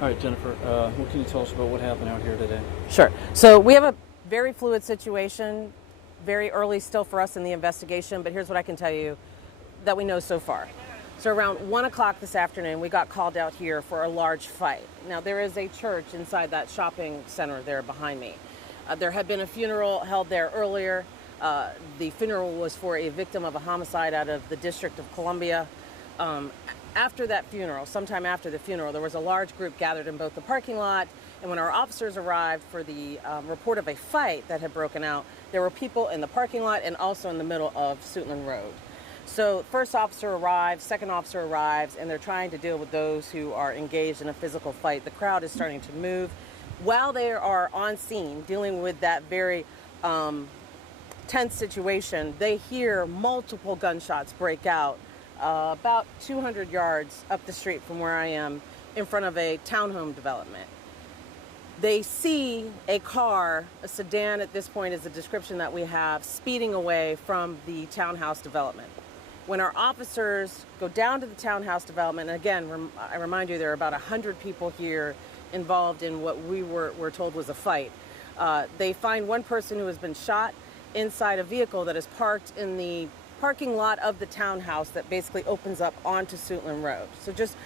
All right, Jennifer, what can you tell us about what happened out here today? Sure. So we have a very fluid situation, very early still for us in the investigation, but here's what I can tell you that we know so far. So around 1 o'clock this afternoon, we got called out here for a large fight. Now, there is a church inside that shopping center there behind me. There had been a funeral held there earlier. The funeral was for a victim of a homicide out of the District of Columbia. After that funeral, sometime after the funeral, there was a large group gathered in both the parking lot, and when our officers arrived for the report of a fight that had broken out, there were people in the parking lot and also in the middle of Suitland Road. So first officer arrives, second officer arrives, and they're trying to deal with those who are engaged in a physical fight. The crowd is starting to move. While they are on scene dealing with that very tense situation, they hear multiple gunshots break out about 200 yards up the street from where I am, in front of a townhome development. They see a car, a sedan at this point is the description that we have, speeding away from the townhouse development. When our officers go down to the townhouse development, and again, I remind you, there are about 100 people here involved in what we were told was a fight. They find one person who has been shot inside a vehicle that is parked in the parking lot of the townhouse that basically opens up onto Suitland Road. So just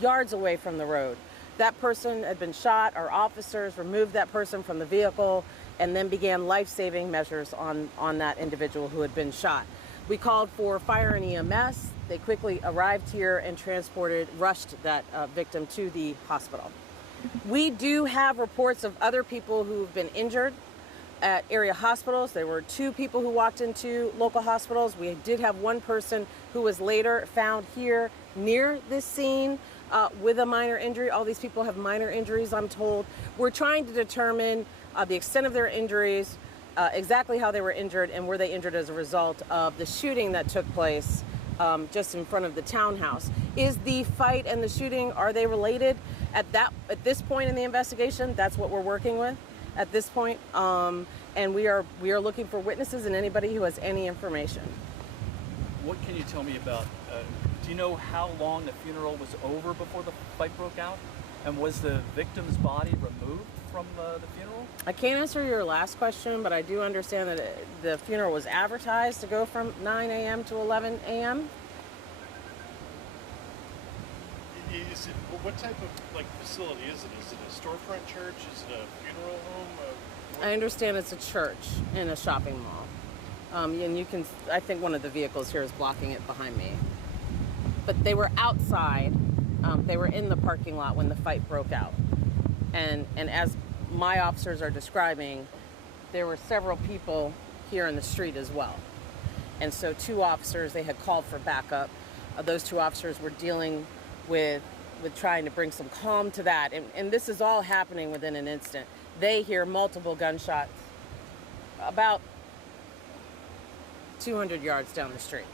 yards away from the road. That person had been shot. Our officers removed that person from the vehicle and then began life-saving measures on that individual who had been shot. We called for fire and EMS. They quickly arrived here and rushed that victim to the hospital. We do have reports of other people who've been injured at area hospitals. There were 2 people who walked into local hospitals. We did have one person who was later found here near this scene with a minor injury. All these people have minor injuries, I'm told. We're trying to determine the extent of their injuries, exactly how they were injured, and were they injured as a result of the shooting that took place just in front of the townhouse. Is the fight and the shooting, are they related? At this point in the investigation, that's what we're working with at this point, and we are looking for witnesses and anybody who has any information. What can you tell me about, do you know how long the funeral was over before the fight broke out? And was the victim's body removed from the funeral? I can't answer your last question, but I do understand that the funeral was advertised to go from 9 a.m. to 11 a.m. Is it, what type of facility is it? Is it a storefront church? Is it a funeral home? I understand it's a church in a shopping mall. And you can, I think one of the vehicles here is blocking it behind me. But they were outside. They were in the parking lot when the fight broke out. And as my officers are describing, there were several people here in the street as well. And so 2 officers, they had called for backup. Those 2 officers were dealing with trying to bring some calm to that. And this is all happening within an instant. They hear multiple gunshots about 200 yards down the street.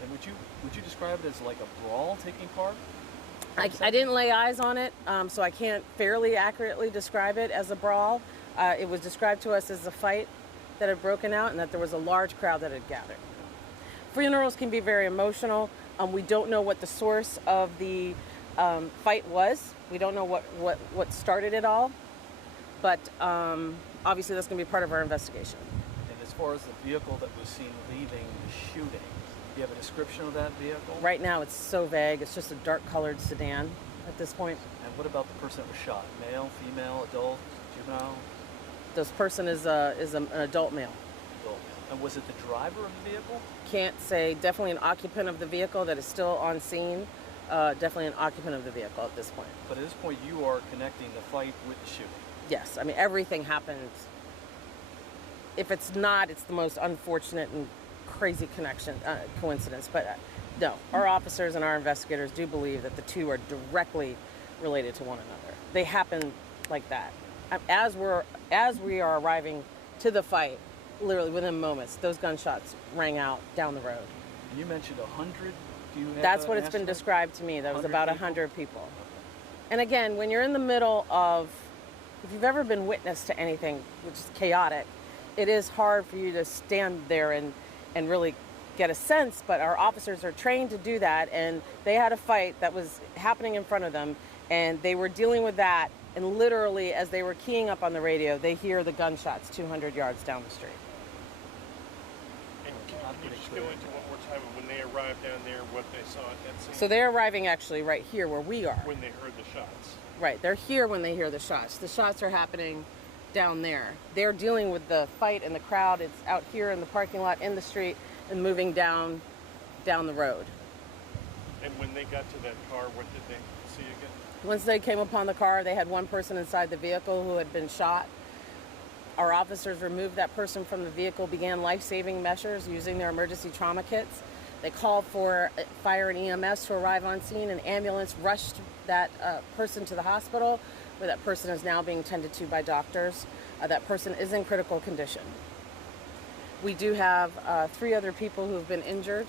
And would you describe it as like a brawl taking part? I didn't lay eyes on it, so I can't fairly accurately describe it as a brawl. It was described to us as a fight that had broken out and that there was a large crowd that had gathered. Funerals can be very emotional. We don't know what the source of the fight was. We don't know what started it all, but obviously that's going to be part of our investigation. And as far as the vehicle that was seen leaving the shooting, do you have a description of that vehicle? Right now it's so vague. It's just a dark-colored sedan at this point. And what about the person that was shot? Male, female, adult, juvenile? This person is an adult male. Adult. And was it the driver of the vehicle? Can't say. Definitely an occupant of the vehicle that is still on scene. Definitely an occupant of the vehicle at this point. But at this point, you are connecting the fight with the shooting. Yes. I mean, everything happened. If it's not, it's the most unfortunate and crazy coincidence. But no, our officers and our investigators do believe that the 2 are directly related to one another. They happen like that. As we are arriving to the fight, literally within moments, those gunshots rang out down the road. And you mentioned 100. Do you have That's what it's been described to me. That was about 100 people. And again, when you're in the middle of, if you've ever been witness to anything which is chaotic, it is hard for you to stand there and really get a sense, but our officers are trained to do that, and they had a fight that was happening in front of them, And they were dealing with that, and literally as they were keying up on the radio, they hear the gunshots 200 yards down the street. And can you just go into one more time when they arrived down there, what they saw at that scene? So they're arriving actually right here where we are. When they heard the shots. Right, they're here when they hear the shots. The shots are happening down there. They're dealing with the fight and the crowd. It's out here in the parking lot, in the street, and moving down the road. And when they got to that car, what did they see again? Once they came upon the car, they had one person inside the vehicle who had been shot. Our officers removed that person from the vehicle, began life-saving measures using their emergency trauma kits. They called for fire and EMS to arrive on scene. An ambulance rushed that person to the hospital, where that person is now being tended to by doctors. That person is in critical condition. We do have 3 other people who have been injured,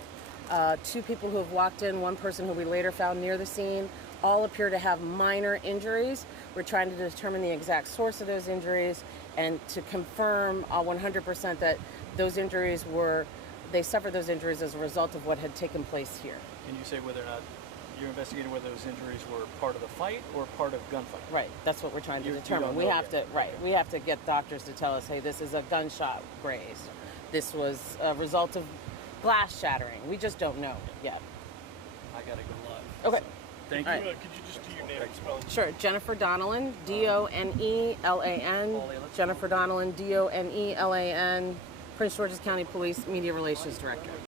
2 people who have walked in, 1 person who we later found near the scene. All appear to have minor injuries. We're trying to determine the exact source of those injuries and to confirm 100% that those injuries they suffered those injuries as a result of what had taken place here. Can you say whether or not you're investigating whether those injuries were part of the fight or part of gunfight? Right, that's what we're trying to You determine. don't We know have yet. to, right, we have to get doctors to tell us, hey, this is a gunshot graze. This was a result of glass shattering. We just don't know yet. I gotta go live. Okay. So, thank All you. right. Could you just do your name and spelling? Sure, Jennifer Donelan, Donelan. Jennifer Donelan, Donelan, Prince George's County Police Media Relations Director.